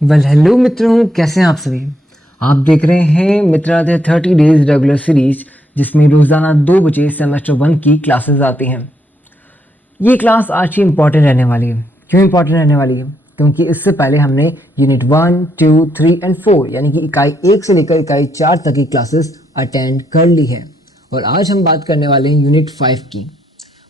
Hello मित्रों, कैसे हैं आप सभी। आप देख रहे हैं मित्रालय 30 डेज रेगुलर सीरीज, जिसमें रोज़ाना 2 बजे सेमेस्टर 1 की क्लासेस आती हैं। ये क्लास आज की इम्पॉर्टेंट रहने वाली है। क्यों इम्पॉर्टेंट रहने वाली है? क्योंकि इससे पहले हमने यूनिट 1, 2, 3 एंड 4 यानी कि इकाई 1 से लेकर इकाई 4 तक की क्लासेस अटेंड कर ली है। और आज हम बात करने वाले हैं यूनिट 5 की।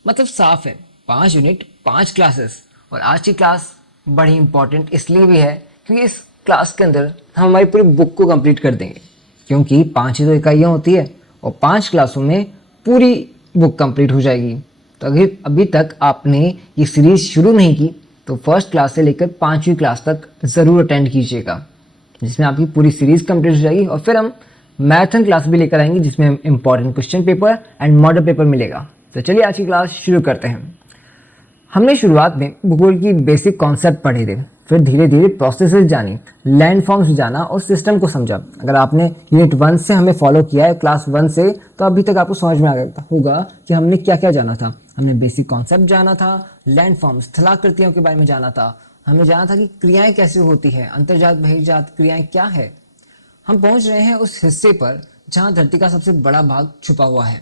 मतलब साफ है, 5 यूनिट 5 क्लासेस। और आज की क्लास बड़ी इंपॉर्टेंट इसलिए भी है क्योंकि इस क्लास के अंदर हम हमारी पूरी बुक को कंप्लीट कर देंगे। क्योंकि 5 ही तो इकाइयाँ होती है और 5 क्लासों में पूरी बुक कंप्लीट हो जाएगी। तो अगर अभी तक आपने ये सीरीज़ शुरू नहीं की तो फर्स्ट क्लास से लेकर 5वीं क्लास तक ज़रूर अटेंड कीजिएगा, जिसमें आपकी पूरी सीरीज़ कंप्लीट हो जाएगी। और फिर हम मैराथन क्लास भी लेकर आएंगे, जिसमें important question paper and model paper मिलेगा। तो चलिए आज की क्लास शुरू करते हैं। हमने शुरुआत में भूगोल की बेसिक कॉन्सेप्ट पढ़े थे, फिर धीरे धीरे प्रोसेसेस जानी, लैंड फॉर्म्स जाना और सिस्टम को समझा। अगर आपने यूनिट 1 से हमें फॉलो किया है, क्लास 1 से, तो अभी तक आपको समझ में आ गया होगा कि हमने क्या क्या जाना था। हमने बेसिक कॉन्सेप्ट जाना था, लैंड फॉर्म्स स्थलाकृतियों के बारे में जाना था, हमने जाना था कि क्रियाएं कैसे होती है, अंतर्जात बहिर्जात क्रियाएं क्या है। हम पहुंच रहे हैं उस हिस्से पर जहां धरती का सबसे बड़ा भाग छुपा हुआ है।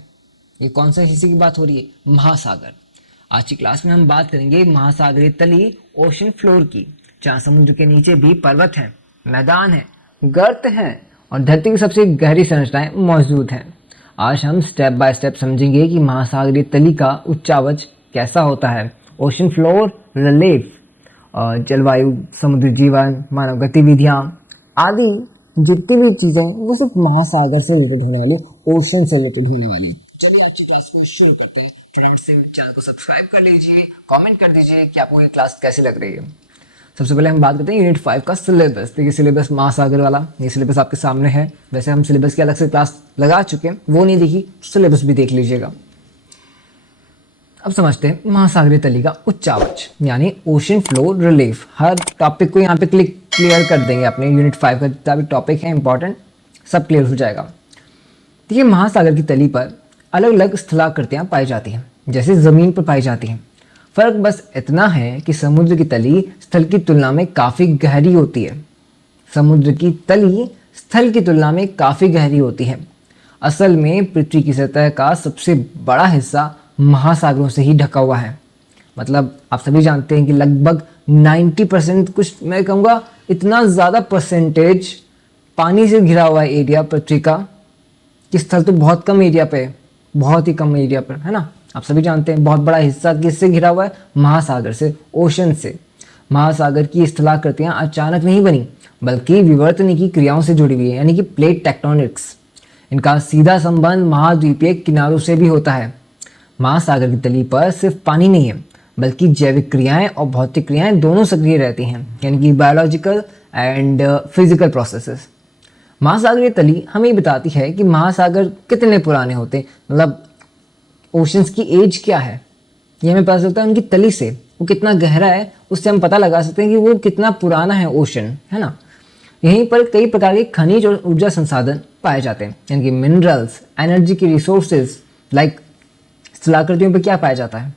ये कौन सा हिस्से की बात हो रही है? महासागर। आज की क्लास में हम बात करेंगे महासागरीय तली, ओशन फ्लोर की, जहाँ समुद्र के नीचे भी पर्वत हैं, मैदान हैं, गर्त हैं और धरती की सबसे गहरी संरचनाएं मौजूद हैं। आज हम स्टेप बाय स्टेप समझेंगे कि महासागरीय तली का उच्चावच कैसा होता है, ओशन फ्लोर, रिलीफ, जलवायु, समुद्री जीवन, मानव गतिविधियाँ आदि जितनी भी चीज़ें वो सिर्फ महासागर से रिलेटेड होने वाली, ओशन से रिलेटेड होने वाली। चलिए आज की क्लास को शुरू करते हैं। फ्रेंड्स से चैनल को सब्सक्राइब कर लीजिए, कमेंट कर दीजिए कि आपको ये क्लास कैसी लग रही है। सबसे पहले हम बात करते हैं यूनिट 5 का सिलेबस। देखिए सिलेबस महासागर वाला, ये सिलेबस आपके सामने है। वैसे हम सिलेबस की अलग से क्लास लगा चुके हैं, वो नहीं देखी, सिलेबस भी देख लीजिएगा। अब समझते हैं महासागरीय तली का उच्चावच यानी ओशन फ्लो रिलीफ। हर टॉपिक को यहाँ पे क्लियर कर देंगे। अपने यूनिट 5 का जितना भी टॉपिक है इंपॉर्टेंट, सब क्लियर हो जाएगा। देखिए महासागर की तली पर अलग अलग स्थलाकृतियाँ पाई जाती हैं, जैसे ज़मीन पर पाई जाती हैं। फ़र्क बस इतना है कि समुद्र की तली स्थल की तुलना में काफ़ी गहरी होती है। समुद्र की तली स्थल की तुलना में काफ़ी गहरी होती है। असल में पृथ्वी की सतह का सबसे बड़ा हिस्सा महासागरों से ही ढका हुआ है। मतलब आप सभी जानते हैं कि लगभग 90%, कुछ मैं कहूँगा इतना ज़्यादा परसेंटेज पानी से घिरा हुआ है एरिया पृथ्वी का, कि स्थल तो बहुत कम एरिया पे है, बहुत ही कम एरिया पर, है ना। आप सभी जानते हैं बहुत बड़ा हिस्सा किससे घिरा हुआ है? महासागर से, ओशन से। महासागर की स्थलाकृतियाँ अचानक नहीं बनी, बल्कि विवर्तन की क्रियाओं से जुड़ी हुई है, यानी कि प्लेट टेक्टोनिक्स। इनका सीधा संबंध महाद्वीपीय किनारों से भी होता है। महासागर की तली पर सिर्फ पानी नहीं है, बल्कि जैविक क्रियाएं और भौतिक क्रियाएं दोनों सक्रिय रहती हैं, यानी कि बायोलॉजिकल एंड फिजिकल प्रोसेसेस। महासागरीय तली हमें बताती है कि महासागर कितने पुराने होते हैं, मतलब ओशंस की एज क्या है, ये हमें पता चलता है उनकी तली से। वो कितना गहरा है उससे हम पता लगा सकते हैं कि वो कितना पुराना है ओशन, है ना। यहीं पर कई प्रकार के खनिज और ऊर्जा संसाधन पाए जाते हैं, यानी कि मिनरल्स, एनर्जी की रिसोर्सेज। लाइक स्थलाकृतियों पर क्या पाया जाता है?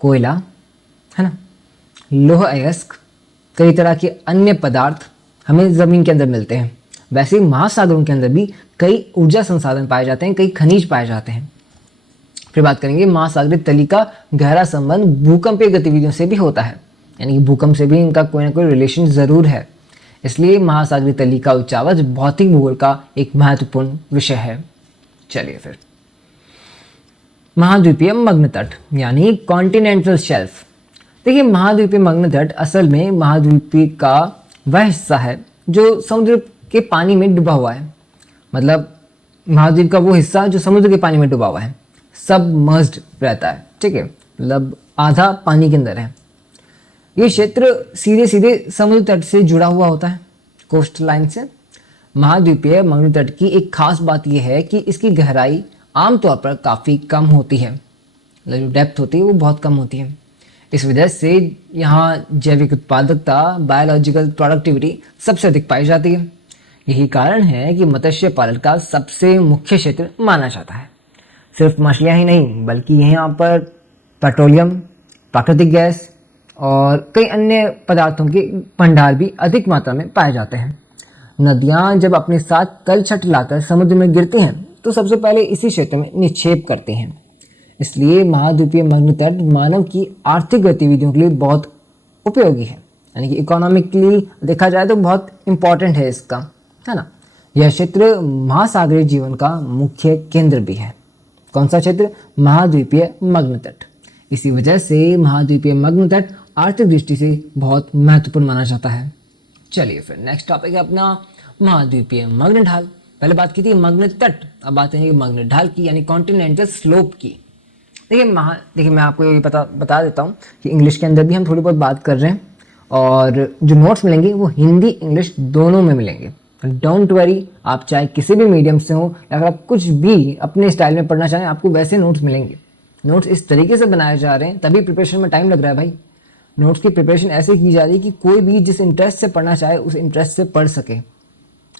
कोयला, है ना, लौह अयस्क, कई तरह के अन्य पदार्थ हमें ज़मीन के अंदर मिलते हैं। वैसे ही महासागरों के अंदर भी कई ऊर्जा संसाधन पाए जाते हैं, कई खनिज पाए जाते हैं। फिर बात करेंगे महासागरीय तली का गहरा संबंध भूकंपीय गतिविधियों से भी होता है, यानी कि भूकंप से भी इनका कोई ना कोई रिलेशन ज़रूर है। इसलिए महासागरीय तली का उच्चावच भौतिक भूगोल का एक महत्वपूर्ण विषय है। चलिए फिर महाद्वीपीय मग्न तट यानी कॉन्टिनेंटल शेल्फ। देखिए महाद्वीपीय मग्न तट असल में महाद्वीपीय का वह हिस्सा है जो समुद्र के पानी में डूबा हुआ है। मतलब महाद्वीप का वो हिस्सा जो समुद्र के पानी में डूबा हुआ है, सबमर्ज्ड रहता है, ठीक है, मतलब आधा पानी के अंदर है। ये क्षेत्र सीधे सीधे समुद्र तट से जुड़ा हुआ होता है, कोस्ट लाइन से। महाद्वीपीय मग्न तट की एक खास बात यह है कि इसकी गहराई आमतौर पर काफ़ी कम होती है, मतलब जो डेप्थ होती है वो बहुत कम होती है। इस वजह से यहाँ जैविक उत्पादकता, बायोलॉजिकल प्रोडक्टिविटी सबसे अधिक पाई जाती है। यही कारण है कि मत्स्य पालन का सबसे मुख्य क्षेत्र माना जाता है। सिर्फ मछलियाँ ही नहीं, बल्कि यहाँ पर पेट्रोलियम, प्राकृतिक गैस और कई अन्य पदार्थों के भंडार भी अधिक मात्रा में पाए जाते हैं। नदियाँ जब अपने साथ तलछट लाकर समुद्र में गिरती हैं तो सबसे पहले इसी क्षेत्र में निक्षेप करती हैं। इसलिए महाद्वीपीय मग्न तट मानव की आर्थिक गतिविधियों के लिए बहुत उपयोगी है, यानी कि इकोनॉमिकली देखा जाए तो बहुत इम्पॉर्टेंट है इसका, है ना। यह क्षेत्र महासागरीय जीवन का मुख्य केंद्र भी है। कौन सा क्षेत्र? महाद्वीपीय मग्न तट। इसी वजह से महाद्वीपीय मग्न तट आर्थिक दृष्टि से बहुत महत्वपूर्ण माना जाता है। चलिए फिर नेक्स्ट टॉपिक है अपना महाद्वीपीय मग्न ढाल। पहले बात की थी मग्न तट, अब बात है मग्न ढाल की, यानी कॉन्टिनेंटल स्लोप की। देखिए मैं आपको ये बता देता हूँ कि इंग्लिश के अंदर भी हम थोड़ी बहुत बात कर रहे हैं और जो नोट्स मिलेंगे वो हिंदी इंग्लिश दोनों में मिलेंगे। डोंट वरी, आप चाहे किसी भी मीडियम से हो या अगर आप कुछ भी अपने स्टाइल में पढ़ना चाहें आपको वैसे नोट्स मिलेंगे। नोट्स इस तरीके से बनाए जा रहे हैं तभी प्रिपरेशन में टाइम लग रहा है भाई। नोट्स की प्रिपरेशन ऐसे की जा रही है कि कोई भी जिस इंटरेस्ट से पढ़ना चाहे उस इंटरेस्ट से पढ़ सके।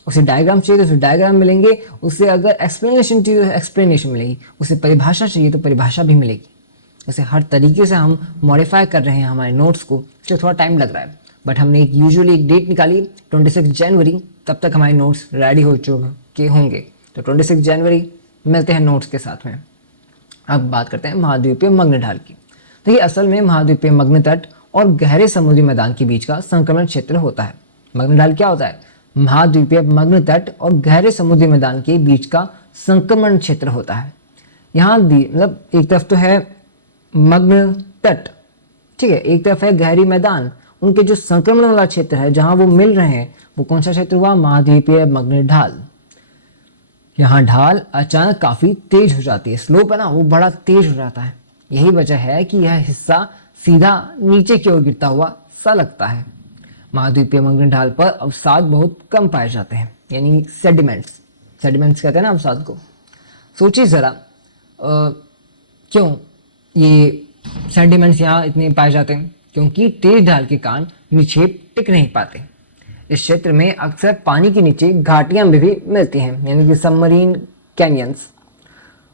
उसे डायग्राम चाहिए तो उसे डायग्राम मिलेंगे, उसे अगर एक्सप्लेनेशन चाहिए तो एक्सप्लेनेशन मिलेगी, उसे परिभाषा चाहिए तो परिभाषा भी मिलेगी। उसे हर तरीके से हम मॉडिफाई कर रहे हैं हमारे नोट्स को, इसलिए थोड़ा टाइम लग रहा है। बट हमने यूजुअली एक डेट निकाली 26 जनवरी, तब तक हमारे नोट्स रेडी हो चुके होंगे। तो 26 जनवरी मिलते हैं नोट्स के साथ में। अब बात करते हैं महाद्वीपीय मग्न ढाल की। तो ये असल में महाद्वीपीय मग्न तट और गहरे समुद्री मैदान के बीच का संक्रमण क्षेत्र होता है। मग्न ढाल क्या होता है? महाद्वीपीय मग्न तट और गहरे समुद्री मैदान के बीच का संक्रमण क्षेत्र होता है। यहाँ मतलब एक तरफ तो है मग्न तट, ठीक है, एक तरफ है गहरी मैदान, उनके जो संक्रमण वाला क्षेत्र है जहां वो मिल रहे हैं वो कौन सा क्षेत्र हुआ? महाद्वीपीय मग्न ढाल। यहाँ ढाल अचानक काफी तेज हो जाती है, स्लोप है ना वो बड़ा तेज हो जाता है। यही वजह है कि यह हिस्सा सीधा नीचे की ओर गिरता हुआ सा लगता है। महाद्वीपीय मग्न ढाल पर अवसाद बहुत कम पाए जाते हैं, यानी सेडिमेंट्स कहते हैं ना अवसाद को। सोचिए जरा क्यों ये सेडिमेंट्स यहाँ इतने पाए जाते हैं? क्योंकि तेज ढाल के कारण निक्षेप टिक नहीं पाते। इस क्षेत्र में अक्सर पानी के नीचे घाटियां भी मिलती हैं, यानी कि सबमरीन कैनियंस,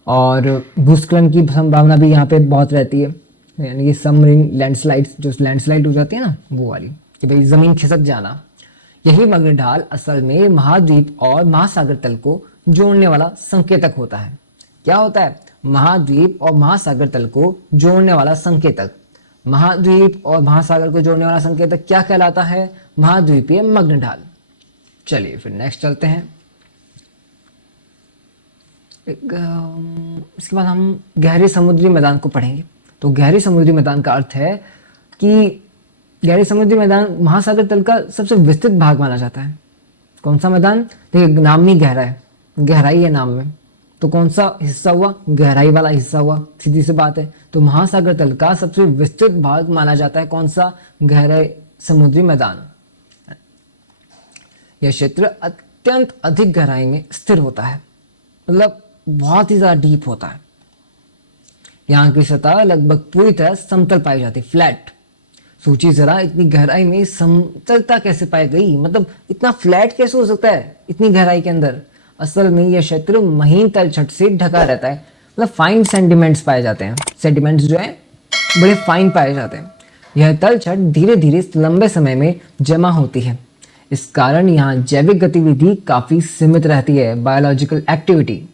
और भूस्खलन की संभावना भी यहाँ पे बहुत रहती है, यानी कि सबमरीन लैंडस्लाइड्स, जो लैंडस्लाइड हो जाती है ना वो वाली, कि भाई ज़मीन खिसक जाना। यही मग्न ढाल असल में महाद्वीप और महासागर तल को जोड़ने वाला संकेतक होता है। क्या होता है? महाद्वीप और महासागर तल को जोड़ने वाला संकेतक। महाद्वीप और महासागर को जोड़ने वाला संकेतक क्या कहलाता है? महाद्वीपीय मग्न ढाल। चलिए फिर नेक्स्ट चलते हैं। इसके बाद हम गहरे समुद्री मैदान को पढ़ेंगे। तो गहरे समुद्री मैदान का अर्थ है कि गहरे समुद्री मैदान महासागर तल का सबसे विस्तृत भाग माना जाता है। कौन सा मैदान? देखिए नाम में गहरा है, गहराई है नाम में, तो कौन सा हिस्सा हुआ? गहराई वाला हिस्सा हुआ, सीधी सी बात है। तो महासागर तल का सबसे विस्तृत भाग माना जाता है कौन सा? गहरे समुद्री मैदान। यह क्षेत्र अत्यंत अधिक गहराई में स्थिर होता है, मतलब बहुत ही ज्यादा डीप होता है। यहाँ की सतह लगभग पूरी तरह समतल पाई जाती, फ्लैट। सोचिए जरा इतनी गहराई में समतलता कैसे पाई गई, मतलब इतना फ्लैट कैसे हो सकता है इतनी गहराई के अंदर? असल में यह क्षेत्र महीन तलछट से ढका रहता है, मतलब फाइन सेडिमेंट्स पाए जाते हैं। सेडिमेंट्स जो है बड़े फाइन पाए जाते हैं। यह तलछट धीरे धीरे लंबे समय में जमा होती है। इस कारण यहाँ जैविक गतिविधि काफी सीमित रहती है, बायोलॉजिकल एक्टिविटी।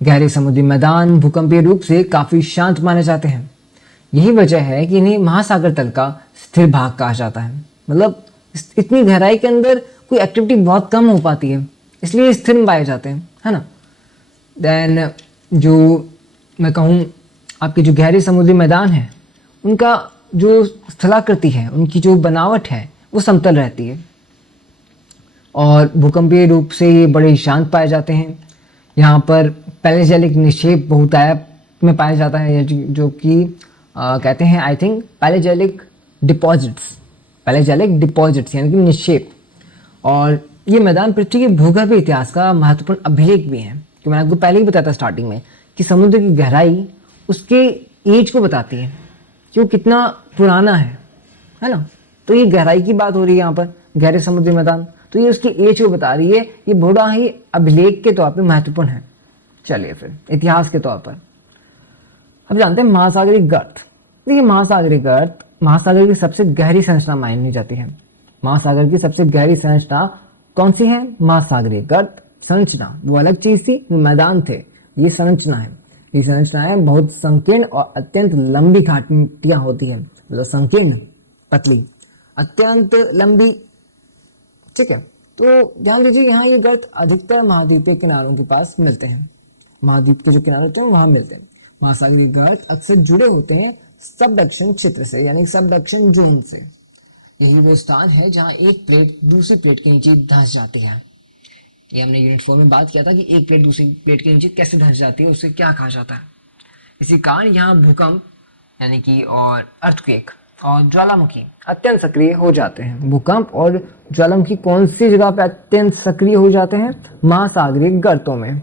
गहरे समुद्री मैदान भूकंपीय रूप से काफी शांत माने जाते हैं। यही वजह है कि इन्हें महासागर तल का स्थिर भाग कहा जाता है। मतलब इतनी गहराई के अंदर कोई एक्टिविटी बहुत कम हो पाती है, इसलिए स्थिर पाए जाते हैं, है ना। देन जो मैं कहूँ आपके जो गहरे समुद्री मैदान है उनका जो स्थलाकृति है, उनकी जो बनावट है वो समतल रहती है और भूकंपीय रूप से ये बड़े शांत पाए जाते हैं। यहाँ पर पैलेजेलिक निक्षेप बहुतायत में पाया जाता है, जो कि कहते हैं आई थिंक पैलेजेलिक डिपॉजिट्स यानी कि निक्षेप। और ये मैदान पृथ्वी के भूगर्भ इतिहास का महत्वपूर्ण अभिलेख भी है, कि मैंने आपको पहले ही बताया था स्टार्टिंग में कि समुद्र की गहराई उसके एज को बताती है कि वो कितना पुराना है ना। तो ये गहराई की बात हो रही है यहाँ पर, गहरे समुद्री मैदान, तो ये उसकी एज को बता रही है। ये बड़ा ही अभिलेख के तौर पर महत्वपूर्ण है। चलिए फिर इतिहास के तौर पर अब जानते हैं महासागरीय गर्त। देखिए महासागरीय गर्त महासागर की सबसे गहरी संरचना मानी जाती है। महासागर की सबसे गहरी संरचना कौन सी है? महासागरीय गर्त संरचना। वो अलग चीज थी, वो मैदान थे, ये संरचना है। ये संरचनाएं बहुत संकीर्ण और अत्यंत लंबी घाटियां होती है, मतलब संकीर्ण, पतली, अत्यंत लंबी। ठीक है, तो ध्यान दीजिए यहाँ ये गर्त अधिकतर महाद्वीपीय किनारों के पास मिलते हैं। महाद्वीप के जो किनारे होते हैं वहां मिलते हैं। महासागरीय गर्त अक्सर जुड़े होते हैं सबडक्शन क्षेत्र से, यानी सबडक्शन जोन से। यही वो स्थान है जहां एक प्लेट दूसरी प्लेट के नीचे धंस जाती है। ये हमने यूनिट 4 में बात किया था कि एक प्लेट दूसरी प्लेट के नीचे कैसे धंस जाती है, उसे क्या कहा जाता है। इसी कारण यहाँ भूकंप यानी कि और अर्थक्वेक और ज्वालामुखी अत्यंत सक्रिय हो जाते हैं। भूकंप और ज्वालामुखी कौन सी जगह पे अत्यंत सक्रिय हो जाते हैं? महासागरीय गर्तों में।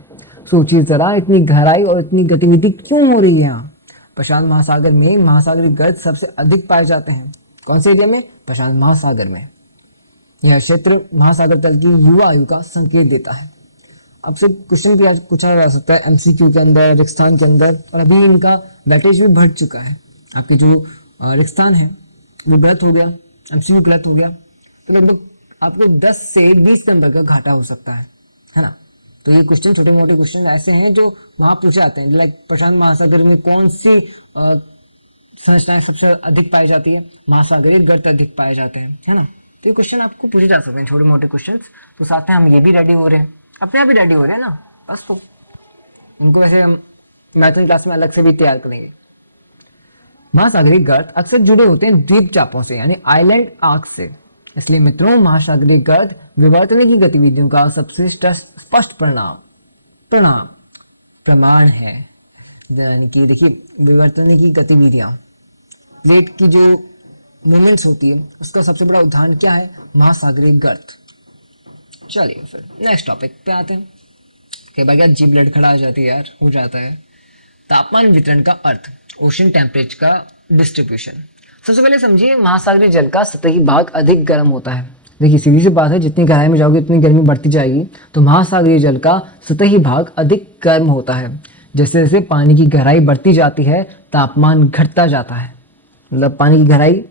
सोचिए जरा, इतनी गहराई और इतनी गतिविधि क्यों हो रही है यहाँ? प्रशांत महासागर में महासागरीय गर्त सबसे अधिक पाए जाते हैं। कौन से एरिया में? प्रशांत महासागर में। यह क्षेत्र महासागर तल की युवा आयु का संकेत देता है। आपसे क्वेश्चन भी आज पूछा जा सकता है एमसीक्यू के अंदर, रिक्स्थान के अंदर, और अभी इनका वेटेज भी बढ़ चुका है। आपके जो रिक्स्थान है वो गलत हो गया, एमसीक्यू गलत हो गया, तो लगभग आपको 10 से 20 नंबर का घाटा हो सकता है ना। तो ये क्वेश्चन, छोटे मोटे क्वेश्चन ऐसे हैं जो वहां पूछे जाते हैं। लाइक प्रशांत महासागर में कौन सी संरचनाएं सबसे अधिक पाई जाती है? महासागरीय गर्त अधिक पाए जाते हैं, है ना। तो ये क्वेश्चन आपको पूछे जा सकते हैं, छोटे मोटे क्वेश्चन। तो साथ में हम ये भी रेडी हो रहे हैं, अपने आप ही रेडी हो रहे हैं ना, बस। तो उनको वैसे हम मैथन क्लास में अलग से भी तैयार करेंगे। महासागरीय गर्त अक्सर जुड़े होते हैं द्वीप चापों से, यानी आइलैंड आर्क से। इसलिए मित्रों, महासागरीय गर्त विवर्तन की गतिविधियों का सबसे स्पष्ट प्रमाण है। यानी कि देखिए, विवर्तन की गतिविधियां, प्लेट की जो मूवमेंट्स होती है, उसका सबसे बड़ा उदाहरण क्या है? महासागरीय गर्त। चलिए फिर नेक्स्ट टॉपिक पे आते हैं। कई बार क्या जीभ लड़खड़ा जाती है यार, हो जाता है। तापमान वितरण का अर्थ, ओशन टेम्परेचर का डिस्ट्रीब्यूशन। सबसे पहले समझिए, महासागरीय जल का सतही भाग अधिक गर्म होता है। देखिए सीधी सी बात है, जितनी गहराई में जाओगे उतनी गर्मी बढ़ती जाएगी। तो महासागरीय जल का सतही भाग अधिक गर्म होता है। जैसे जैसे पानी की गहराई बढ़ती जाती है, तापमान घटता जाता है। मतलब पानी की गहराई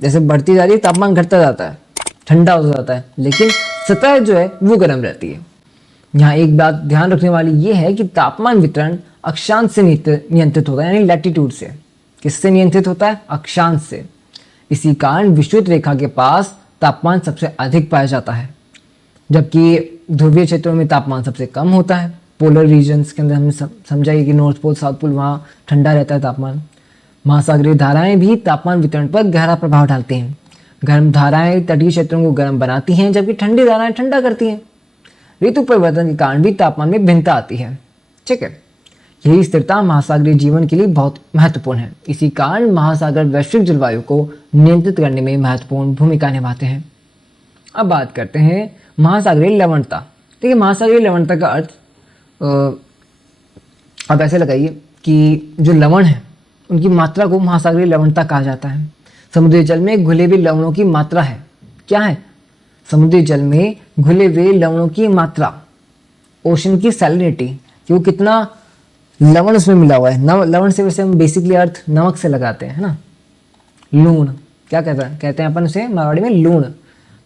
जैसे बढ़ती जा रही है, तापमान घटता जाता है, ठंडा हो जाता है, लेकिन सतह जो है वो गर्म रहती है। यहाँ एक बात ध्यान रखने वाली ये है कि तापमान वितरण अक्षांश से नियंत्रित होता है, यानी लैटिट्यूड से। किससे नियंत्रित होता है? अक्षांश से। इसी कारण विषुवत रेखा के पास तापमान सबसे अधिक पाया जाता है, जबकि ध्रुवीय क्षेत्रों में तापमान सबसे कम होता है। पोलर रीजन्स के अंदर हमने समझा कि नॉर्थ पोल, साउथ पोल, वहाँ ठंडा रहता है तापमान। महासागरीय धाराएं भी तापमान वितरण पर गहरा प्रभाव डालती हैं। गर्म धाराएं तटीय क्षेत्रों को गर्म बनाती हैं, जबकि ठंडी धाराएं ठंडा करती हैं। ऋतु परिवर्तन के कारण भी तापमान में भिन्नता आती है। ठीक है, यही स्थिरता महासागरीय जीवन के लिए बहुत महत्वपूर्ण है। इसी कारण महासागर वैश्विक जलवायु को नियंत्रित करने में महत्वपूर्ण भूमिका निभाते हैं। अब बात करते हैं महासागरीय लवणता। देखिए, महासागरीय लवणता का अर्थ आप ऐसे लगाइए कि जो लवण है उनकी मात्रा को महासागरीय लवणता कहा जाता है। समुद्री जल में घुले हुए लवणों की मात्रा है। क्या है? समुद्री जल में घुले हुए लवणों की मात्रा, ओशन की सैलिनिटी, कि वो कितना लवण उसमें मिला हुआ है। लवण से वैसे हम बेसिकली अर्थ नमक से लगाते हैं, है ना। लूण क्या कहते हैं अपन उसे मारवाड़ी में? लूण।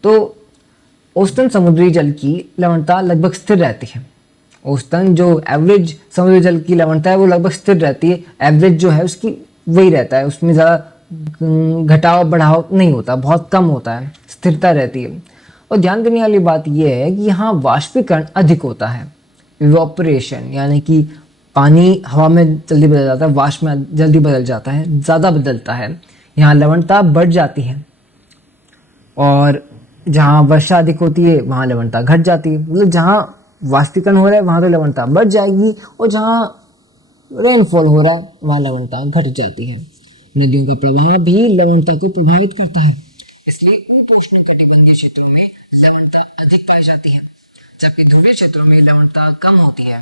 तो औसतन समुद्री जल की लवणता लगभग स्थिर रहती है। औसतन जो एवरेज समुद्री जल की लवणता है वो लगभग स्थिर रहती है। एवरेज जो है उसकी वही रहता है, उसमें ज़्यादा घटाव बढ़ाव नहीं होता, बहुत कम होता है, स्थिरता रहती है। और ध्यान देने वाली बात यह है कि यहाँ वाष्पीकरण अधिक होता है। इवोपरेशन यानी कि पानी हवा में जल्दी बदल जाता है, वाष्प में जल्दी बदल जाता है, ज़्यादा बदलता है। यहाँ लवणता बढ़ जाती है, और जहाँ वर्षा अधिक होती है वहाँ लवणता घट जाती है। मतलब जहाँ वाष्पीकरण हो रहा है वहाँ तो लवणता बढ़ जाएगी, और जहाँ रेनफॉल हो रहा है वहाँ लवणता घट जाती है। नदियों का प्रवाह भी लवणता को प्रभावित करता है, इसलिए उपोष्णकटिबंधीय क्षेत्रों में लवणता अधिक पाई जाती है, जबकि ध्रुवीय क्षेत्रों में लवणता कम होती है।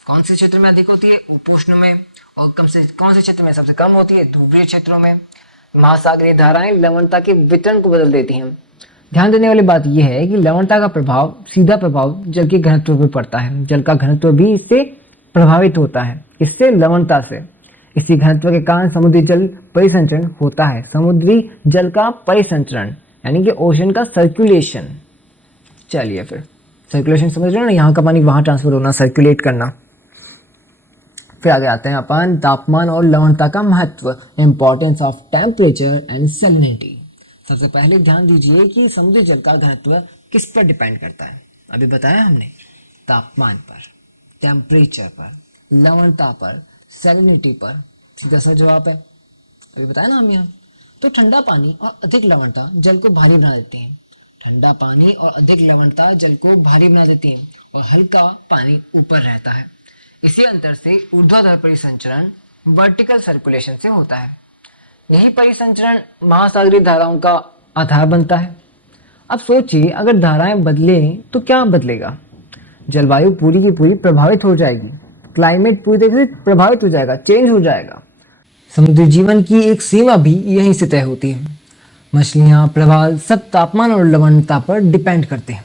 कौन से क्षेत्र में अधिक होती है? उपोष्ण में। और कौन से क्षेत्र में सबसे कम होती है? ध्रुवीय क्षेत्रों में। महासागरीय धाराएं लवणता के वितरण को बदल देती हैं। ध्यान देने वाली बात यह है कि लवणता का प्रभाव, सीधा प्रभाव जल के घनत्व पर पड़ता है। जल का घनत्व भी इससे प्रभावित होता है, इससे लवणता से। इसी घनत्व के कारण समुद्री जल परिसंचरण होता है। समुद्री जल का परिसंचरण यानी कि ओशन का सर्कुलेशन। चलिए फिर सर्कुलेशन समझ रहे हो ना, यहाँ का पानी वहाँ ट्रांसफर होना, सर्कुलेट करना। फिर आगे आते हैं अपन तापमान और लवणता का महत्व, importance of temperature and salinity. सबसे पहले ध्यान दीजिए कि समुद्री जल का घनत्व किस पर डिपेंड करता है। अभी बताया हमने, तापमान पर, टेम्परेचर पर, लवणता पर, सैलिनिटी पर। सीधा सा जवाब है, अभी बताया ना हम यहाँ। तो ठंडा पानी और अधिक लवणता जल को भारी बना देती है। ठंडा पानी और अधिक लवणता जल को भारी बना देती है और हल्का पानी ऊपर रहता है। इसी अंतर से ऊर्ध्वाधर परिसंचरण वर्टिकल सर्कुलेशन से होता है। यही परिसंचरण महासागरीय धाराओं का आधार बनता है। अब सोचिए, अगर धाराएं बदलें तो क्या बदलेगा? जलवायु पूरी की पूरी प्रभावित हो जाएगी, क्लाइमेट पूरी तरह से प्रभावित हो जाएगा, चेंज हो जाएगा। समुद्री जीवन की एक सीमा भी यहीं से तय होती है। मछलियाँ, प्रवाल सब तापमान और लवणता पर डिपेंड करते हैं।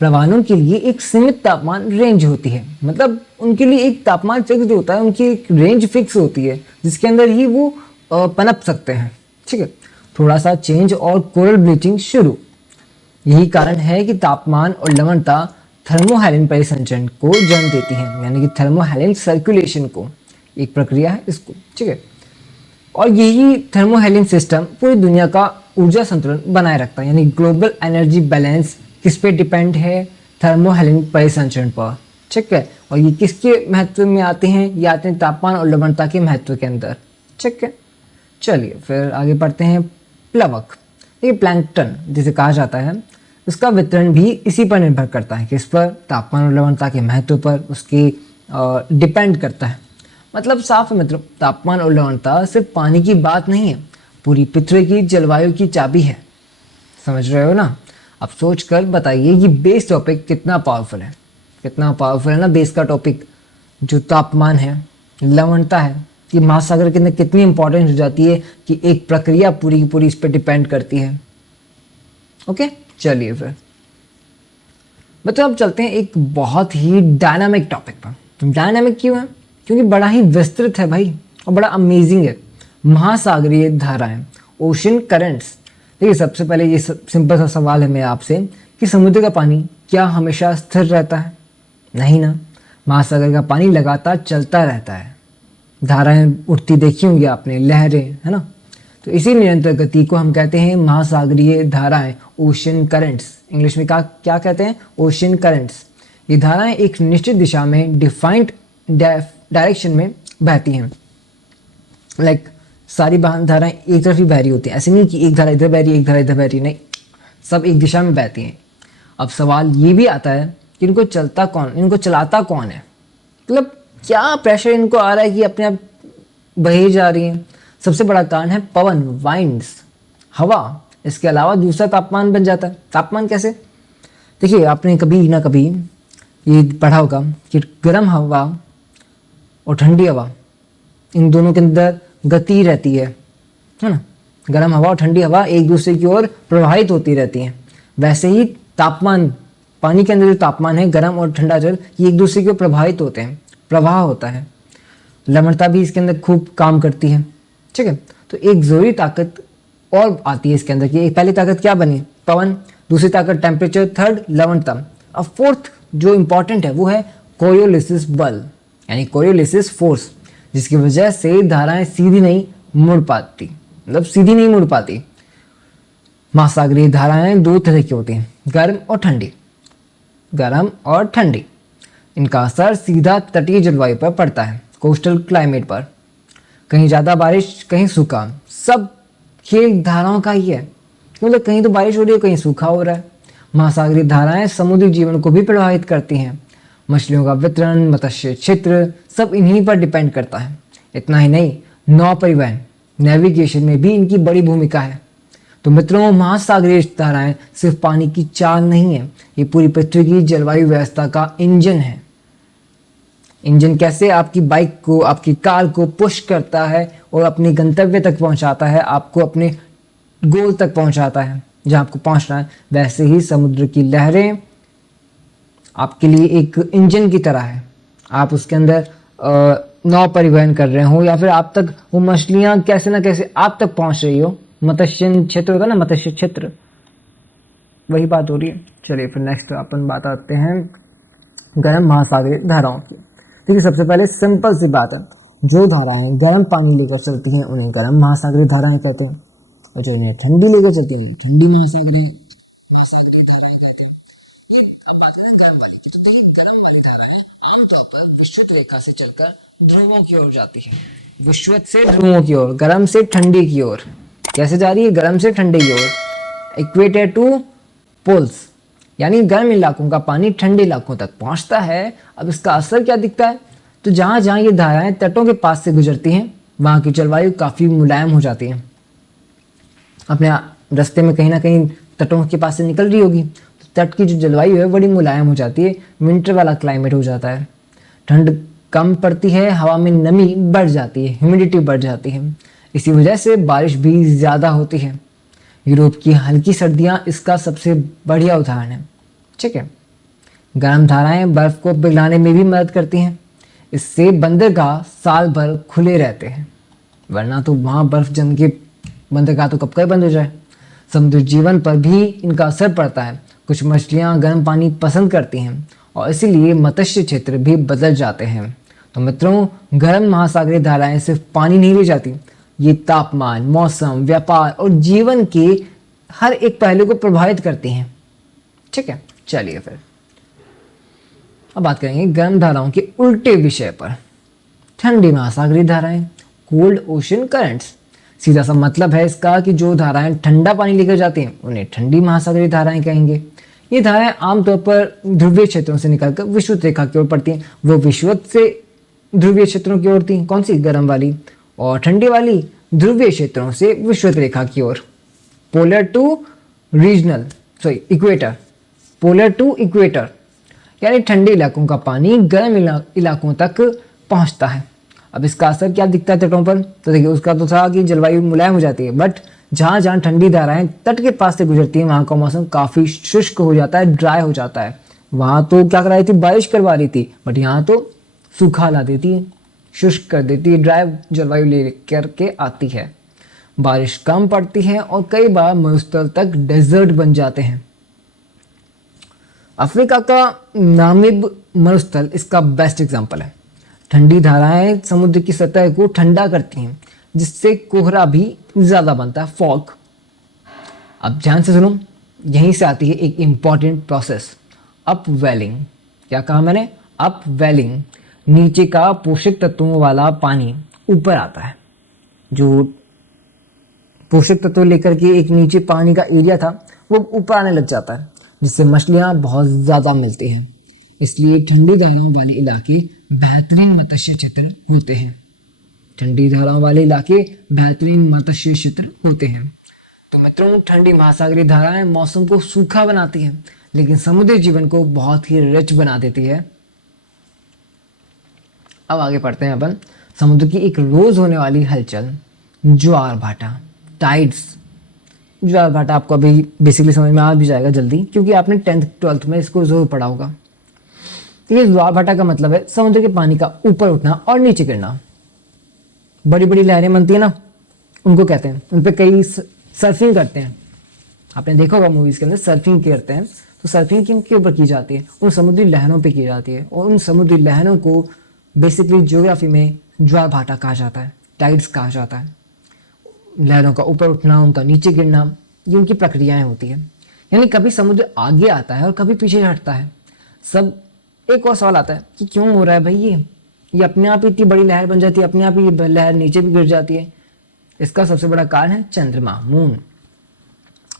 प्रवालों के लिए एक सीमित तापमान रेंज होती है, मतलब उनके लिए एक तापमान फिक्स होता है, उनकी एक रेंज फिक्स होती है जिसके अंदर ही वो पनप सकते हैं। ठीक है, थोड़ा सा चेंज और कोरल ब्लीचिंग शुरू। यही कारण है कि तापमान और लवणता थर्मोहैलिन परिसंचरण को जन्म देती है, यानी कि थर्मोहैलिन सर्कुलेशन को, एक प्रक्रिया है इसको। ठीक है, और यही थर्मोहैलिन सिस्टम पूरी दुनिया का ऊर्जा संतुलन बनाए रखता है। यानी ग्लोबल एनर्जी बैलेंस किस पे डिपेंड है? थर्मोहैलिन परिसंचरण पर। ठीक है, और ये किसके महत्व में आते हैं? ये आते हैं तापमान और लवणता के महत्व के अंदर। ठीक है, चलिए फिर आगे बढ़ते हैं। प्लवक, ये प्लैंकटन जिसे कहा जाता है, उसका वितरण भी इसी पर निर्भर करता है। किस पर? तापमान और लवणता के महत्व पर उसके डिपेंड करता है। मतलब साफ है मित्रों, तापमान और लवणता सिर्फ पानी की बात नहीं है, पूरी पृथ्वी की जलवायु की चाबी है। समझ रहे हो ना? अब सोच कर बताइए ये बेस टॉपिक कितना पावरफुल है। कितना पावरफुल है ना बेस का टॉपिक। जो तापमान है, लवणता है, ये महासागर के अंदर कितनी इंपॉर्टेंट हो जाती है कि एक प्रक्रिया पूरी की पूरी इस पर डिपेंड करती है। ओके, चलिए फिर मतलब अब चलते हैं एक बहुत ही डायनामिक टॉपिक पर। डायनामिक क्यों है? क्योंकि बड़ा ही विस्तृत है भाई और बड़ा अमेजिंग है। महासागरीय धाराएं, ओशन करंट्स। देखिए, सबसे पहले ये सिंपल सा सवाल है मेरा आपसे कि समुद्र का पानी क्या हमेशा स्थिर रहता है? नहीं ना, महासागर का पानी लगातार चलता रहता है। धाराएं उठती देखी होंगी आपने, लहरें, है ना। तो इसी निरंतर गति को हम कहते हैं महासागरीय धाराएं, ओशन करंट्स। इंग्लिश में क्या कहते हैं? Ocean currents. ये धाराएं एक निश्चित दिशा में डिफाइंड डायरेक्शन में बहती हैं। लाइक सारी धाराएं एक तरफ ही बह रही होती हैं। ऐसे नहीं कि एक धारा इधर बह रही है, एक धारा इधर बह रही है, नहीं, सब एक दिशा में बहती हैं। अब सवाल ये भी आता है कि इनको चलाता कौन है? मतलब क्या प्रेशर इनको आ रहा है कि अपने आप बहे जा रही हैं? सबसे बड़ा कारण है पवन, वाइंड्स, हवा। इसके अलावा दूसरा तापमान बन जाता है। तापमान कैसे? देखिए, आपने कभी ना कभी ये पढ़ा होगा कि गर्म हवा और ठंडी हवा, इन दोनों के अंदर गति रहती है ना। गर्म हवा और ठंडी हवा एक दूसरे की ओर प्रवाहित होती रहती हैं। वैसे ही तापमान, पानी के अंदर जो तापमान है, गर्म और ठंडा जल, ये एक दूसरे की ओर प्रभावित होते हैं, प्रवाह होता है। लवणता भी इसके अंदर खूब काम करती है। ठीक है, तो एक ज़रूरी ताकत और आती है इसके अंदर कि एक पहली ताकत क्या बनी? पवन। दूसरी ताकत टेम्परेचर। थर्ड लवणता। अब फोर्थ जो इंपॉर्टेंट है वो है कोरियोलिसिस बल, यानी कोरियोलिसिस फोर्स, जिसकी वजह से धाराएं सीधी नहीं मुड़ पाती। मतलब सीधी नहीं मुड़ पाती। महासागरीय धाराएं दो तरह की होती हैं, गर्म और ठंडी। गर्म और ठंडी, इनका असर सीधा तटीय जलवायु पर पड़ता है, कोस्टल क्लाइमेट पर। कहीं ज़्यादा बारिश, कहीं सूखा, सब खेल धाराओं का ही है। मतलब कहीं तो बारिश हो रही है, कहीं सूखा हो रहा है। महासागरीय धाराएं समुद्री जीवन को भी प्रभावित करती हैं। मछलियों का वितरण, मत्स्य क्षेत्र, सब इन्हीं पर डिपेंड करता है। इतना ही नहीं, नौ परिवहन, नेविगेशन में भी इनकी बड़ी भूमिका है। तो मित्रों, महासागरीय धाराएं सिर्फ पानी की चाल नहीं है, ये पूरी पृथ्वी की जलवायु व्यवस्था का इंजन है। इंजन कैसे आपकी बाइक को, आपकी कार को पुश करता है और अपने गंतव्य तक पहुंचाता है, आपको अपने गोल तक पहुंचाता है जहां आपको पहुंचना है, वैसे ही समुद्र की लहरें आपके लिए एक इंजन की तरह है। आप उसके अंदर नाव परिवहन कर रहे हो या फिर आप तक वो मछलियां कैसे ना कैसे आप तक पहुंच रही हो, मत्स्य क्षेत्र होता है ना, मत्स्य क्षेत्र, वही बात हो रही है। चलिए फिर नेक्स्ट अपन बात आते हैं गर्म महासागरीय धाराओं की। देखिए सबसे पहले सिंपल सी बात है, जो धाराएं गर्म पानी लेकर चलती हैं उन्हें गर्म महासागरीय धाराएं कहते हैं, और जो इन्हें ठंडी लेकर चलती हैं ठंडी महासागरीय धाराएं कहते हैं। ये अब बात करें गर्म वाली की, तो देखिए गर्म वाली धाराएं आमतौर पर विषुवत रेखा से चलकर ध्रुवों की ओर जाती है। विषुवत से ध्रुवों की ओर, गर्म से ठंडी की ओर। कैसे जा रही है? गर्म से ठंडे की ओर। इक्वेटर टू पोल्स, यानी गर्म इलाकों का पानी ठंडे इलाकों तक पहुंचता है। अब इसका असर क्या दिखता है? तो जहां जहां ये धाराएं तटों के पास से गुजरती हैं वहां की जलवायु काफी मुलायम हो जाती है। अपने रास्ते में कहीं ना कहीं तटों के पास से निकल रही होगी, तो तट की जो जलवायु है बड़ी मुलायम हो जाती है, विंटर वाला क्लाइमेट हो जाता है। ठंड कम पड़ती है, हवा में नमी बढ़ जाती है, ह्यूमिडिटी बढ़ जाती है। इसी वजह से बारिश भी ज़्यादा होती है। यूरोप की हल्की सर्दियां इसका सबसे बढ़िया उदाहरण है। ठीक है, गर्म धाराएं बर्फ को पिघलाने में भी मदद करती हैं। इससे बंदरगाह साल भर खुले रहते हैं, वरना तो वहाँ बर्फ जम के बंदरगाह तो कब का ही बंद हो जाए। समुद्र जीवन पर भी इनका असर पड़ता है। कुछ मछलियाँ गर्म पानी पसंद करती हैं और इसीलिए मत्स्य क्षेत्र भी बदल जाते हैं। तो मित्रों, गर्म महासागरीय धाराएं सिर्फ पानी नहीं ले जाती, ये तापमान, मौसम, व्यापार और जीवन के हर एक पहलू को प्रभावित करती हैं। ठीक है, चलिए फिर अब बात करेंगे गर्म धाराओं के उल्टे विषय पर। ठंडी महासागरीय धाराएं, कोल्ड ओशन करंट्स। सीधा सा मतलब है इसका कि जो धाराएं ठंडा पानी लेकर जाती हैं उन्हें ठंडी महासागरीय धाराएं कहेंगे। ये धाराएं आमतौर पर ध्रुवीय क्षेत्रों से निकलकर विषुवत रेखा की ओर पड़ती हैं। वो विषुवत से ध्रुवीय क्षेत्रों की ओर थी, कौन सी? गर्म वाली। और ठंडी वाली ध्रुवीय क्षेत्रों से विषुवत रेखा की ओर। Polar to regional, sorry equator, polar to equator, यानी ठंडे इलाकों का पानी गर्म इलाकों तक पहुंचता है। अब इसका असर क्या दिखता है तटों पर? तो देखिए उसका तो था कि जलवायु मुलायम हो जाती है, बट जहाँ जहाँ ठंडी धाराएं तट के पास से गुजरती हैं वहाँ का मौसम काफ़ी शुष्क हो जाता है, ड्राई हो जाता है। वहाँ तो क्या करा रही थी? बारिश करवा रही थी, बट यहाँ तो सूखा ला देती है, शुष्क कर देती है, ड्राई जलवायु ले करके आती है। बारिश कम पड़ती है और कई बार मरुस्थल तक डेजर्ट बन जाते हैं। अफ्रीका का नामिब मरुस्थल इसका बेस्ट एग्जाम्पल है। ठंडी धाराएं समुद्र की सतह को ठंडा करती हैं, जिससे कोहरा भी ज़्यादा बनता है, फॉग। अब ध्यान से सुनो, यहीं से आती है एक इम्पॉर्टेंट प्रोसेस, अपवेलिंग। क्या कहा मैंने? अपवेलिंग। नीचे का पोषक तत्वों वाला पानी ऊपर आता है। जो पोषक तत्व लेकर के एक नीचे पानी का एरिया था वो ऊपर आने लग जाता है, जिससे मछलियां बहुत ज़्यादा मिलती हैं। इसलिए ठंडी धाराओं वाले इलाके बेहतरीन मत्स्य क्षेत्र होते हैं। ठंडी धाराओं वाले इलाके बेहतरीन मत्स्य क्षेत्र होते हैं। तो मित्रों, ठंडी महासागरीय धाराएं मौसम को सूखा बनाती हैं, लेकिन समुद्री जीवन को बहुत ही रिच बना देती है। अब आगे पढ़ते हैं अपन समुद्र की एक रोज होने वाली हलचल, ज्वार भाटा, टाइड्स। ज्वार भाटा आपको अभी बेसिकली समझ में आ भी जाएगा जल्दी, क्योंकि आपने 10th 12th में इसको जरूर पढ़ा होगा। तो ये ज्वार भाटा का मतलब है समुद्र के पानी का ऊपर उठना और नीचे गिरना। बड़ी बड़ी लहरें बनती है ना, उनको कहते हैं, उन पर कई सर्फिंग करते हैं। आपने देखा होगा मूवीज के अंदर सर्फिंग करते हैं। तो सर्फिंग किन ऊपर की जाती है? उन समुद्री लहरों पे की जाती है, और उन समुद्री लहरों को बेसिकली ज्योग्राफी में ज्वार भाटा कहा जाता है, टाइड्स कहा जाता है। लहरों का ऊपर उठना, उनका नीचे गिरना, ये उनकी प्रक्रियाएं होती है। यानी कभी समुद्र आगे आता है और कभी पीछे हटता है। सब एक और सवाल आता है कि क्यों हो रहा है भाई ये अपने आप ही इतनी बड़ी लहर बन जाती है, अपने आप ही लहर नीचे भी गिर जाती है। इसका सबसे बड़ा कारण है चंद्रमा, मून।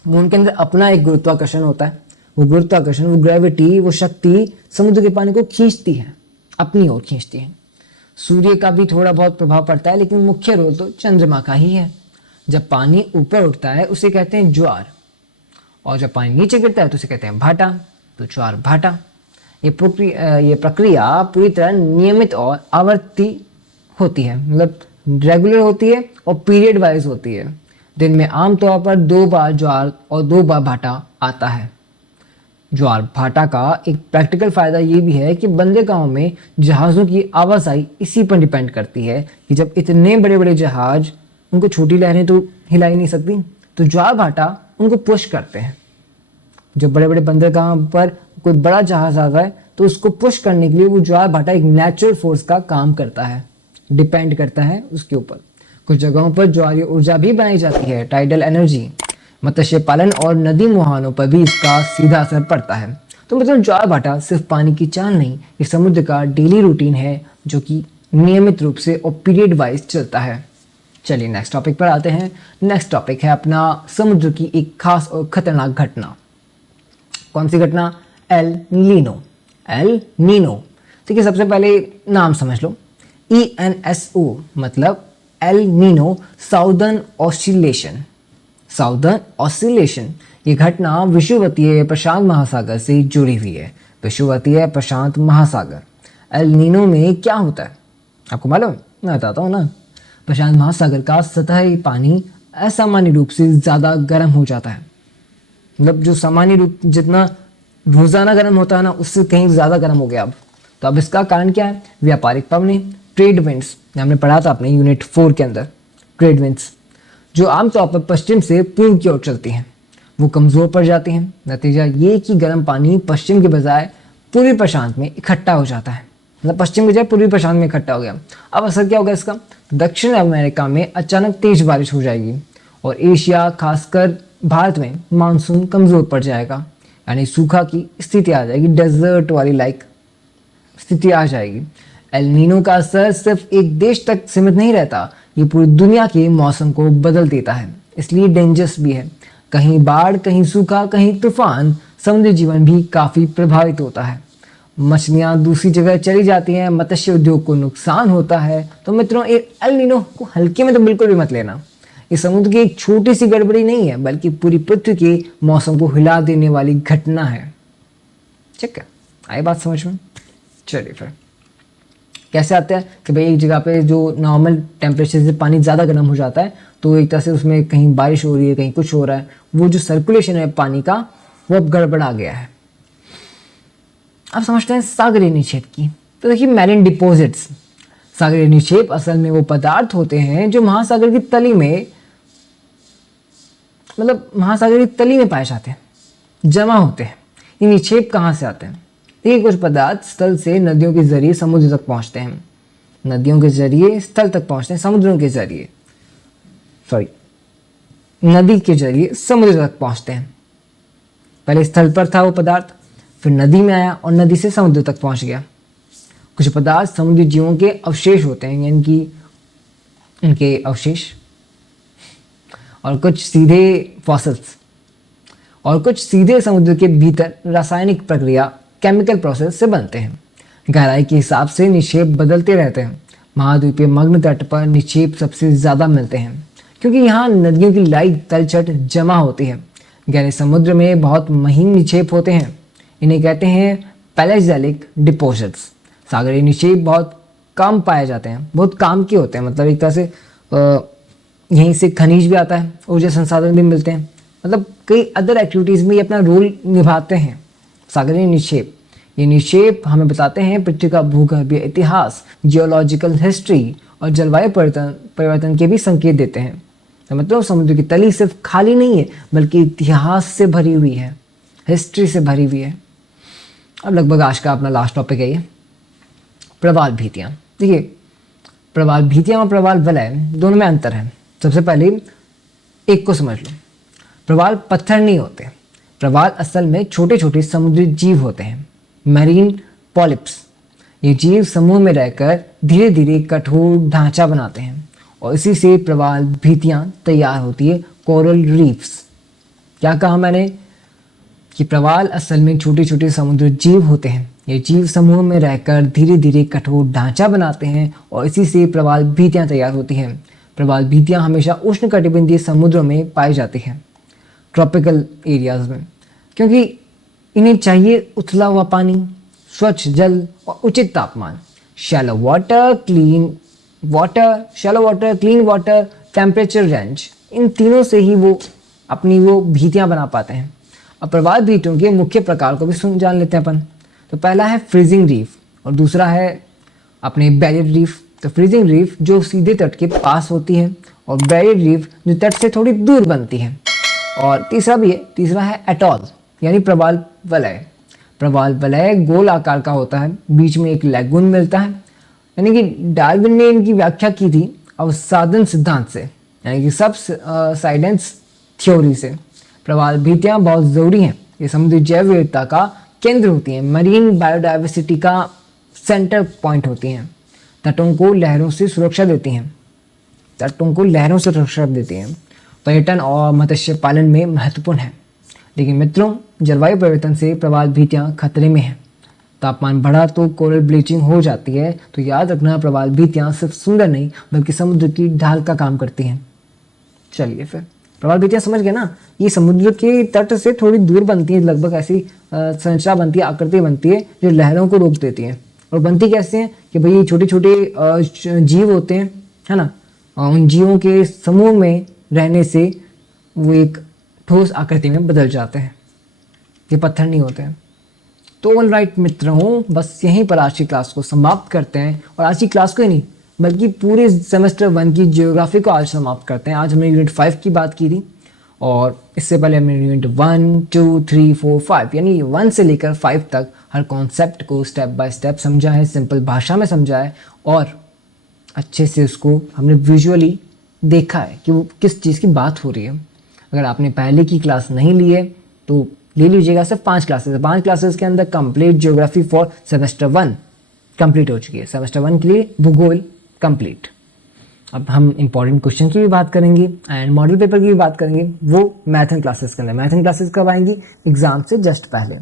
मून के अंदर अपना एक गुरुत्वाकर्षण होता है। वो गुरुत्वाकर्षण, वो ग्रेविटी, वो शक्ति समुद्र के पानी को खींचती है, अपनी ओर खींचती है। सूर्य का भी थोड़ा बहुत प्रभाव पड़ता है, लेकिन मुख्य रोल तो चंद्रमा का ही है। जब पानी ऊपर उठता है उसे कहते हैं ज्वार, और जब पानी नीचे गिरता है तो उसे कहते हैं भाटा। तो ज्वार भाटा, ये प्रक्रिया पूरी तरह नियमित और आवर्ती होती है, मतलब रेगुलर होती है और पीरियड वाइज होती है। दिन में आमतौर पर 2 बार ज्वार और 2 बार भाटा आता है। ज्वार भाटा का एक प्रैक्टिकल फ़ायदा ये भी है कि बंदरगाहों में जहाज़ों की आवाजाही इसी पर डिपेंड करती है कि जब इतने बड़े बड़े जहाज, उनको छोटी लहरें तो हिला ही नहीं सकती, तो ज्वार भाटा उनको पुश करते हैं। जब बड़े बड़े बंदरगाह पर कोई बड़ा जहाज आता है तो उसको पुश करने के लिए वो ज्वार भाटा एक नेचुरल फोर्स का काम करता है, डिपेंड करता है उसके ऊपर। कुछ जगहों पर ज्वारीय ऊर्जा भी बनाई जाती है, टाइडल एनर्जी। मत्स्य पालन और नदी मुहानों पर भी इसका सीधा असर पड़ता है। तो मतलब ज्वार भाटा सिर्फ पानी की चाल नहीं, ये समुद्र का डेली रूटीन है जो कि नियमित रूप से और पीरियड वाइज चलता है। चलिए नेक्स्ट टॉपिक पर आते हैं। नेक्स्ट टॉपिक है अपना समुद्र की एक खास और खतरनाक घटना। कौन सी घटना? El Nino. एल नीनो, ठीक है। सबसे पहले नाम समझ लो, ENSO मतलब El Nino, southern oscillation. Southern oscillation ये घटना विषुवतीय प्रशांत महासागर से जुड़ी हुई है। विषुवतीय प्रशांत महासागर, एल नीनो में क्या होता है आपको मालूम है? मैं बताता हूँ ना। प्रशांत महासागर का सतही पानी असामान्य रूप से ज़्यादा गर्म हो जाता है। मतलब जो सामान्य रूप जितना रोजाना गर्म होता है ना, उससे कहीं ज़्यादा गर्म हो गया अब। तो अब इसका कारण क्या है? व्यापारिक पवनें, ट्रेड विंड्स, हमने पढ़ा था अपने यूनिट 4 के अंदर। ट्रेड विंड्स जो आमतौर पर पश्चिम से पूर्व की ओर चलती हैं, वो कमज़ोर पड़ जाती हैं। नतीजा ये कि गर्म पानी पश्चिम के बजाय पूर्वी प्रशांत में इकट्ठा हो जाता है। मतलब पश्चिम के बजाय पूर्वी प्रशांत में इकट्ठा हो गया। अब असर क्या होगा इसका? दक्षिण अमेरिका में अचानक तेज बारिश हो जाएगी और एशिया खासकर भारत में मानसून कमज़ोर पड़ जाएगा, यानी सूखा की स्थिति आ जाएगी, डेजर्ट वाली लाइक स्थिति आ जाएगी। एल नीनो का असर सिर्फ एक देश तक सीमित नहीं रहता, ये पूरी दुनिया के मौसम को बदल देता है, इसलिए डेंजरस भी है। कहीं बाढ़, कहीं सूखा, कहीं तूफान, समुद्री जीवन भी काफ़ी प्रभावित होता है। मछलियाँ दूसरी जगह चली जाती हैं, मत्स्य उद्योग को नुकसान होता है। तो मित्रों, एल नीनो को हल्के में तो बिल्कुल भी मत लेना। ये समुद्र की एक छोटी सी गड़बड़ी नहीं है, बल्कि पूरी पृथ्वी के मौसम को हिला देने वाली घटना है। ठीक है, आई बात समझ में? चलिए फिर कैसे आते हैं कि भाई एक जगह पे जो नॉर्मल टेम्परेचर से पानी ज़्यादा गर्म हो जाता है, तो एक तरह से उसमें कहीं बारिश हो रही है, कहीं कुछ हो रहा है, वो जो सर्कुलेशन है पानी का वो अब गड़बड़ा गया है। अब समझते हैं सागरीय निक्षेप की। तो देखिए, मैरीन डिपॉजिट्स, सागरीय निक्षेप असल में वो पदार्थ होते हैं जो महासागर की तली में, मतलब महासागर की तली में पाए जाते हैं, जमा होते हैं। ये निक्षेप कहाँ से आते हैं? ये कुछ पदार्थ स्थल से नदियों के जरिए समुद्र तक पहुंचते हैं, नदियों के जरिए स्थल तक पहुंचते हैं, समुद्रों के जरिए, सॉरी, नदी के जरिए समुद्र तक पहुंचते हैं। पहले स्थल पर था वो पदार्थ, फिर नदी में आया और नदी से समुद्र तक पहुंच गया। कुछ पदार्थ समुद्री जीवों के अवशेष होते हैं, यानी कि उनके अवशेष, और कुछ सीधे फॉसिल्स, और कुछ सीधे समुद्र के भीतर रासायनिक प्रक्रिया, केमिकल प्रोसेस से बनते हैं। गहराई के हिसाब से निक्षेप बदलते रहते हैं। महाद्वीपीय मग्न तट पर निक्षेप सबसे ज़्यादा मिलते हैं क्योंकि यहाँ नदियों की लाइट तलछट जमा होती है। गहरे समुद्र में बहुत महीन निक्षेप होते हैं, इन्हें कहते हैं पैलेजेलिक डिपॉजिट्स। सागरीय निक्षेप बहुत कम पाए जाते हैं, बहुत काम के होते हैं, मतलब एक तरह से यहीं से खनिज भी आता है, ऊर्जा संसाधन भी मिलते हैं, मतलब कई अदर एक्टिविटीज़ में ये अपना रोल निभाते हैं। सागरीय निक्षेप, ये निक्षेप हमें बताते हैं पृथ्वी का भूगर्भीय इतिहास, जियोलॉजिकल हिस्ट्री और जलवायु परिवर्तन के भी संकेत देते हैं। तो मतलब समुद्र की तली सिर्फ खाली नहीं है, बल्कि इतिहास से भरी हुई है, हिस्ट्री से भरी हुई है। अब लगभग आज का अपना लास्ट टॉपिक है ये, प्रवाल भीतियाँ। देखिए, प्रवाल भीतियाँ और प्रवाल वलय दोनों में अंतर है। सबसे पहले एक को समझ लो, प्रवाल पत्थर नहीं होते। प्रवाल असल में छोटे छोटे समुद्री जीव होते हैं, मैरीन पॉलिप्स। ये जीव समूह में रहकर धीरे धीरे कठोर ढांचा बनाते हैं और इसी से प्रवाल भीतियाँ तैयार होती है, कोरल रीफ्स। क्या कहा मैंने कि प्रवाल असल में छोटे छोटे समुद्री जीव होते हैं। ये जीव समूह में रहकर धीरे धीरे कठोर ढांचा बनाते हैं और इसी से प्रवाल भीतियाँ तैयार होती हैं। प्रवाल भीतियाँ हमेशा उष्णकटिबंधीय समुद्रों में पाई जाती हैं, ट्रॉपिकल एरियाज में, क्योंकि इन्हें चाहिए उथला हुआ पानी, स्वच्छ जल और उचित तापमान। Shallow water, clean water, temperature range, इन तीनों से ही वो अपनी वो भीतियाँ बना पाते हैं। अब प्रवाल भित्तियों के मुख्य प्रकार को भी जान लेते हैं अपन। तो पहला है फ्रीजिंग रीफ और दूसरा है अपने बैरियर रीफ। तो फ्रीजिंग रीफ जो सीधे तट के पास होती है और बैरियर रीफ जो तट से थोड़ी दूर बनती है। और तीसरा है एटॉल यानी प्रवाल वलय। प्रवाल वलय गोल आकार का होता है, बीच में एक लैगून मिलता है। यानी कि डार्विन ने इनकी व्याख्या की थी अवसादन सिद्धांत से, यानी कि सबसाइडेंस थ्योरी से। प्रवाल भित्तियाँ बहुत ज़रूरी हैं, ये समुद्री जैव विविधता का केंद्र होती हैं, मरीन बायोडाइवर्सिटी का सेंटर पॉइंट होती हैं। तटों को लहरों से सुरक्षा देती हैं। पर्यटन और मत्स्य पालन में महत्वपूर्ण है। लेकिन मित्रों, जलवायु परिवर्तन से प्रवाल भित्तियाँ खतरे में हैं। तापमान बढ़ा तो कोरल ब्लीचिंग हो जाती है। तो याद रखना, प्रवाल भित्तियाँ सिर्फ सुंदर नहीं बल्कि समुद्र की ढाल का काम करती हैं। चलिए फिर प्रवाल भित्तियाँ समझ गए ना, ये समुद्र के तट से थोड़ी दूर बनती है, लगभग ऐसी संरचना बनती है, आकृति बनती है जो लहरों को रोक देती हैं। और बनती कैसे हैं कि भाई छोटे छोटे जीव होते हैं, है ना, उन जीवों के समूह में रहने से वो एक ठोस आकृति में बदल जाते हैं, ये पत्थर नहीं होते हैं। तो ऑल राइट मित्रों, बस यहीं पर आज की क्लास को समाप्त करते हैं। और आज की क्लास को ही नहीं बल्कि पूरे सेमेस्टर 1 की ज्योग्राफी को आज समाप्त करते हैं। आज हमने यूनिट 5 की बात की थी और इससे पहले हमने यूनिट 1, 2, 3, 4, 5 यानी 1 से लेकर 5 तक हर कॉन्सेप्ट को स्टेप बाय स्टेप समझा है, सिंपल भाषा में समझा है और अच्छे से उसको हमने विजुअली देखा है कि वो किस चीज़ की बात हो रही है। अगर आपने पहले की क्लास नहीं ली है तो ले लीजिएगा। सिर्फ 5 क्लासेस है, 5 क्लासेस के अंदर complete geography for semester 1 complete हो चुकी है। सेमेस्टर 1 के लिए भूगोल कंप्लीट। अब हम इंपॉर्टेंट क्वेश्चन की भी बात करेंगे एंड मॉडल पेपर की भी बात करेंगे, वो मैथ एंड क्लासेस के अंदर। मैथ एंड क्लासेस कब आएंगी? एग्जाम से जस्ट पहले।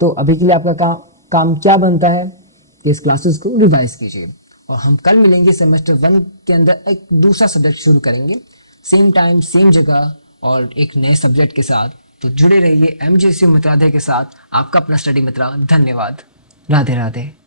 तो अभी के लिए आपका काम क्या बनता है कि इस क्लासेस को रिवाइज कीजिए और हम कल मिलेंगे। सेमेस्टर 1 के अंदर एक दूसरा सब्जेक्ट शुरू करेंगे, सेम टाइम सेम जगह और एक नए सब्जेक्ट के साथ। तो जुड़े रहिए MJCU मित्रालय के साथ। आपका अपना स्टडी मित्र। धन्यवाद। राधे राधे।